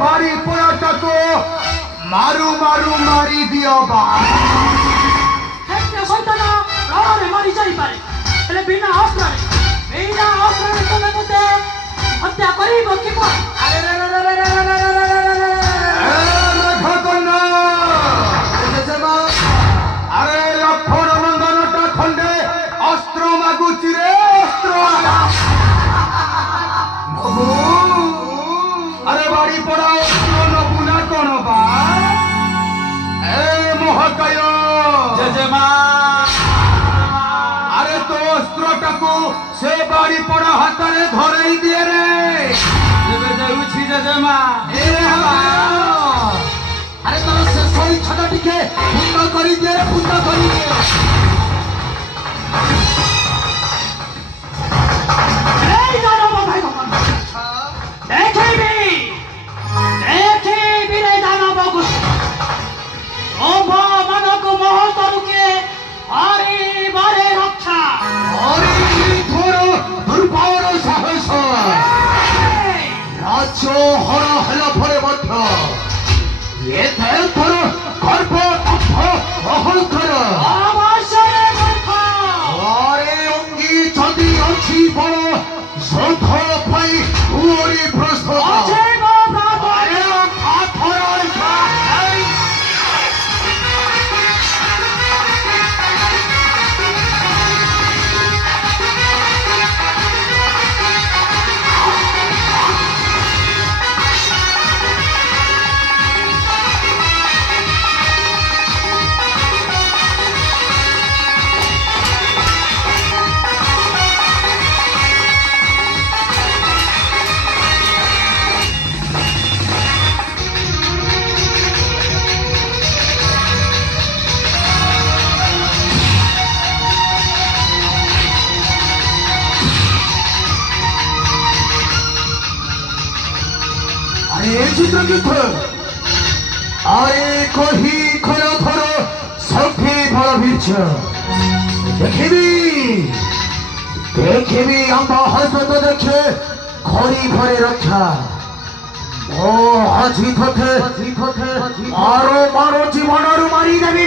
बाड़ी पड़ाटा को मारू मारू मारी दियो बा हेक्या सैताना रे मारी जाई पारे हेले बिना अस्त्र तमे मते हत्या करिबो कि को अरे घटना अरे लक्षण मंगनटा खंडे अस्त्र मागुची रे अस्त्र अरे बाड़ी पड़ाओ नबुना कौन बा ए मोहकय जजमा अरे तो अस्त्रटाकू से बाड़ी पड़ा हाथरे धरई दिए रे जेबे जाउछि जजमा अरे तो से सही छटा टिके पुण्य करी दिए रे पुण्य करी दिए ए दानव भाई भगवान देखी रे दानव को ओम मानक महतरु के हरि बारे रक्षा हरि थोर दुर्भावर साहस राज्य हर हेला फरे मध्य ये थोर गर्भ अहंकार अवश्य मूर्ख अरे अंगी जदि अच्छी बड़ श्रद्ध पाई तुरी प्रस्तुत अजेब प्रभु चित्रगीत आए कही खरा थर सखी फल बीच देखी आम हसत देखे खड़ी भरे रक्षा ओ আজি थथे मारो मारो जीवन मारी देवी